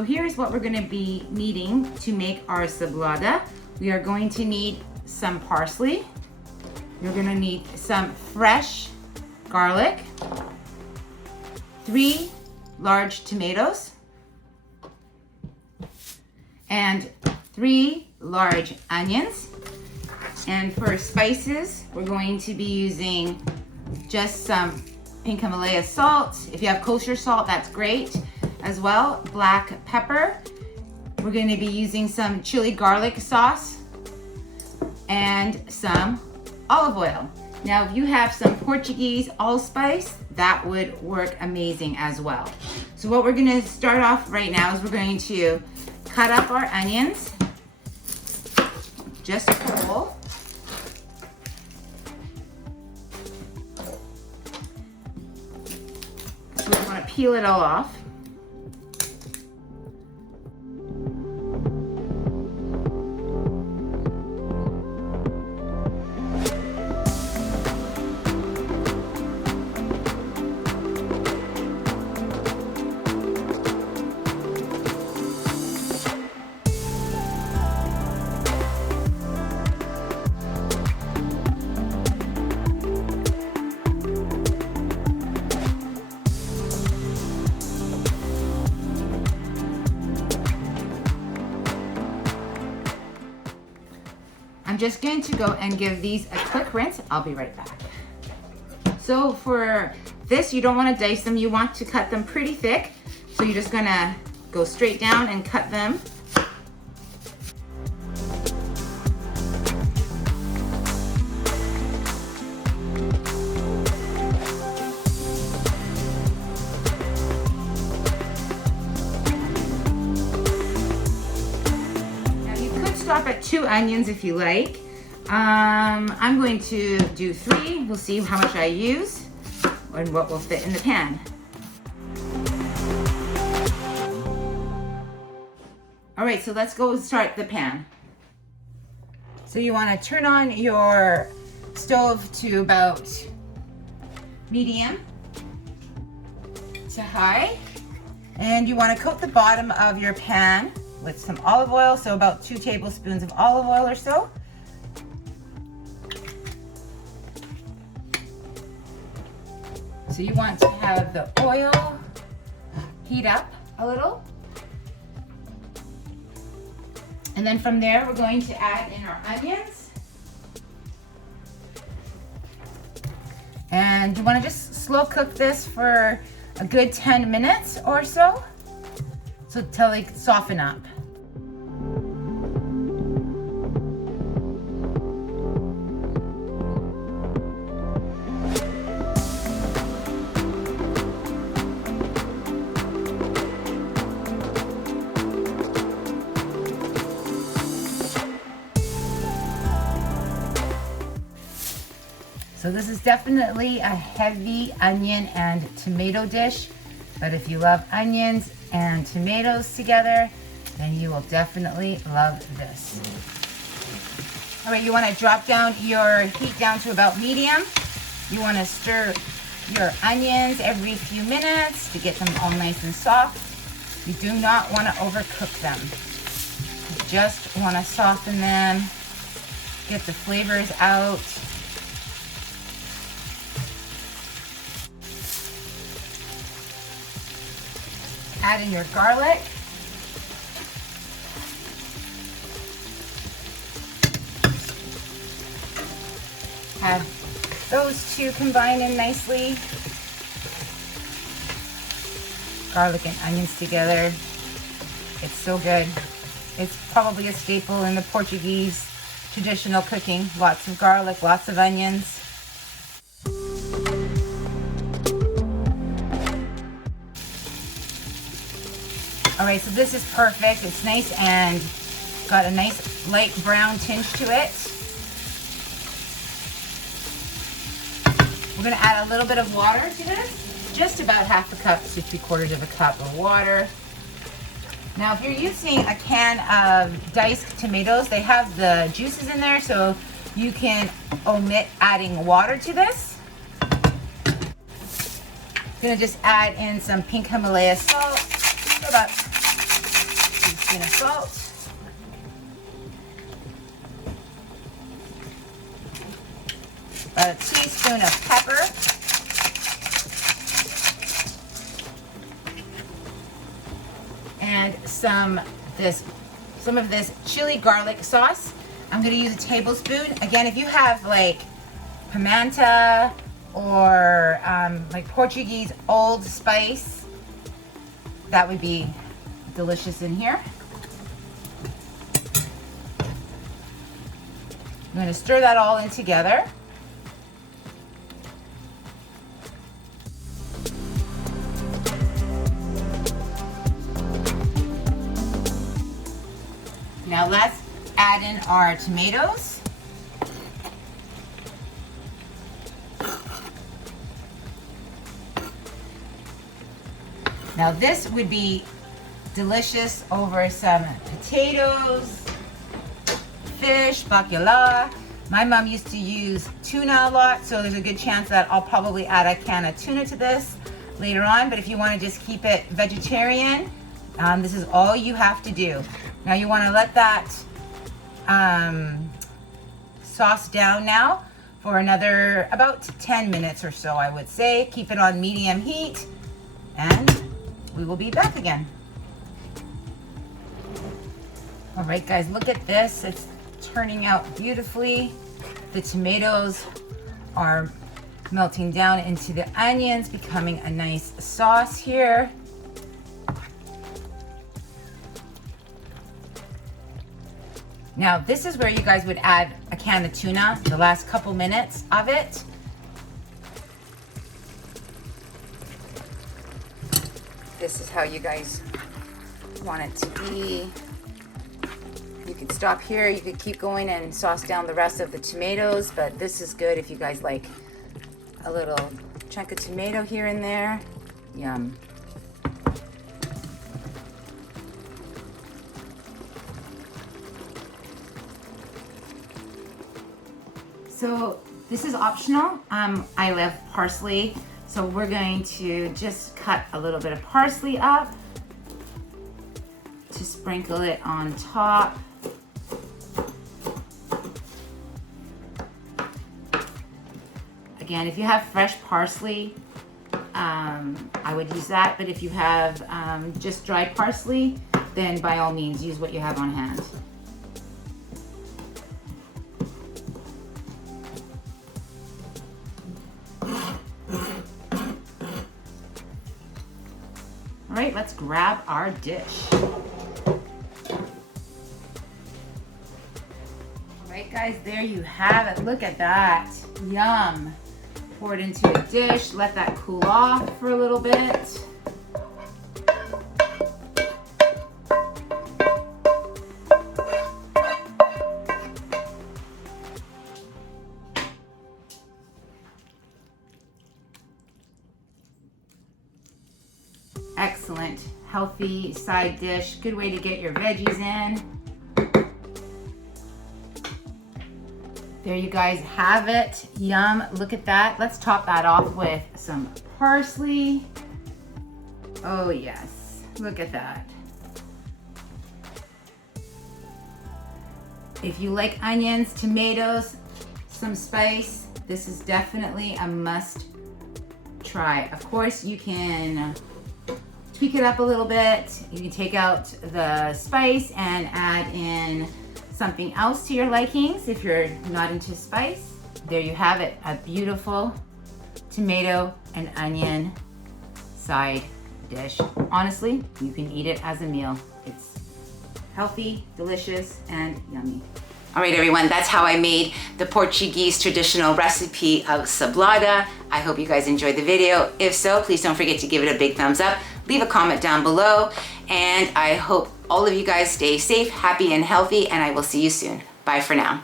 So here's what we're gonna be needing to make our cebolada. We are going to need some parsley. You're gonna need some fresh garlic, 3 large tomatoes, and 3 large onions. And for spices, we're going to be using just some pink Himalaya salt. If you have kosher salt, that's great as well. Black pepper. We're going to be using some chili garlic sauce and some olive oil. Now, if you have some Portuguese allspice, that would work amazing as well. So what we're going to start off right now is we're going to cut up our onions, just whole. So we want to peel it all off. I'm just going to go and give these a quick rinse. I'll be right back. So for this, you don't want to dice them. You want to cut them pretty thick. So you're just gonna go straight down and cut them. Stop at 2 onions if you like. I'm going to do 3. We'll see how much I use and what will fit in the pan. All right, so let's go start the pan. So you want to turn on your stove to about medium to high, and you want to coat the bottom of your pan with some olive oil, so about 2 tablespoons of olive oil or so. So you want to have the oil heat up a little. And then from there, we're going to add in our onions. And you want to just slow cook this for a good 10 minutes or so. So till they soften up. So this is definitely a heavy onion and tomato dish, but if you love onions and tomatoes together, then you will definitely love this. All right, you want to drop down your heat down to about medium. You want to stir your onions every few minutes to get them all nice and soft. You do not want to overcook them. You just want to soften them, get the flavors out. Add in your garlic. Have those two combine in nicely. Garlic and onions together. It's so good. It's probably a staple in the Portuguese traditional cooking. Lots of garlic, lots of onions. All right, so this is perfect. It's nice and got a nice light brown tinge to it. We're gonna add a little bit of water to this, just about half a cup to 3/4 of a cup of water. Now, if you're using a can of diced tomatoes, they have the juices in there, so you can omit adding water to this. Gonna just add in some pink Himalaya salt, about teaspoon of salt. A teaspoon of pepper. And some of this chili garlic sauce. I'm gonna use a tablespoon. Again, if you have like pimenta or like Portuguese old spice, that would be delicious in here. I'm gonna stir that all in together. Now let's add in our tomatoes. Now this would be delicious over some potatoes, fish, bacalhau. My mom used to use tuna a lot, so there's a good chance that I'll probably add a can of tuna to this later on, but if you want to just keep it vegetarian, this is all you have to do. Now you want to let that sauce down now for another about 10 minutes or so, I would say. Keep it on medium heat and we will be back again. All right guys, look at this. It's turning out beautifully. The tomatoes are melting down into the onions, becoming a nice sauce here. Now, this is where you guys would add a can of tuna, the last couple minutes of it. This is how you guys want it to be. You could stop here, you could keep going and sauce down the rest of the tomatoes, but this is good if you guys like a little chunk of tomato here and there. Yum. So this is optional. I love parsley, so we're going to just cut a little bit of parsley up to sprinkle it on top. Again, if you have fresh parsley, I would use that, but if you have just dried parsley, then by all means use what you have on hand. All right, let's grab our dish. All right, guys, there you have it. Look at that. Yum. Pour it into a dish. Let that cool off for a little bit. Excellent, healthy side dish. Good way to get your veggies in. There you guys have it. Yum, look at that. Let's top that off with some parsley. Oh yes, look at that. If you like onions, tomatoes, some spice, this is definitely a must try. Of course, you can tweak it up a little bit. You can take out the spice and add in something else to your likings if you're not into spice. There you have it, a beautiful tomato and onion side dish. Honestly, you can eat it as a meal. It's healthy, delicious, and yummy. All right, everyone, that's how I made the Portuguese traditional recipe of cebolada. I hope you guys enjoyed the video. If so, please don't forget to give it a big thumbs up. Leave a comment down below, and I hope all of you guys stay safe, happy, and healthy, and I will see you soon. Bye for now.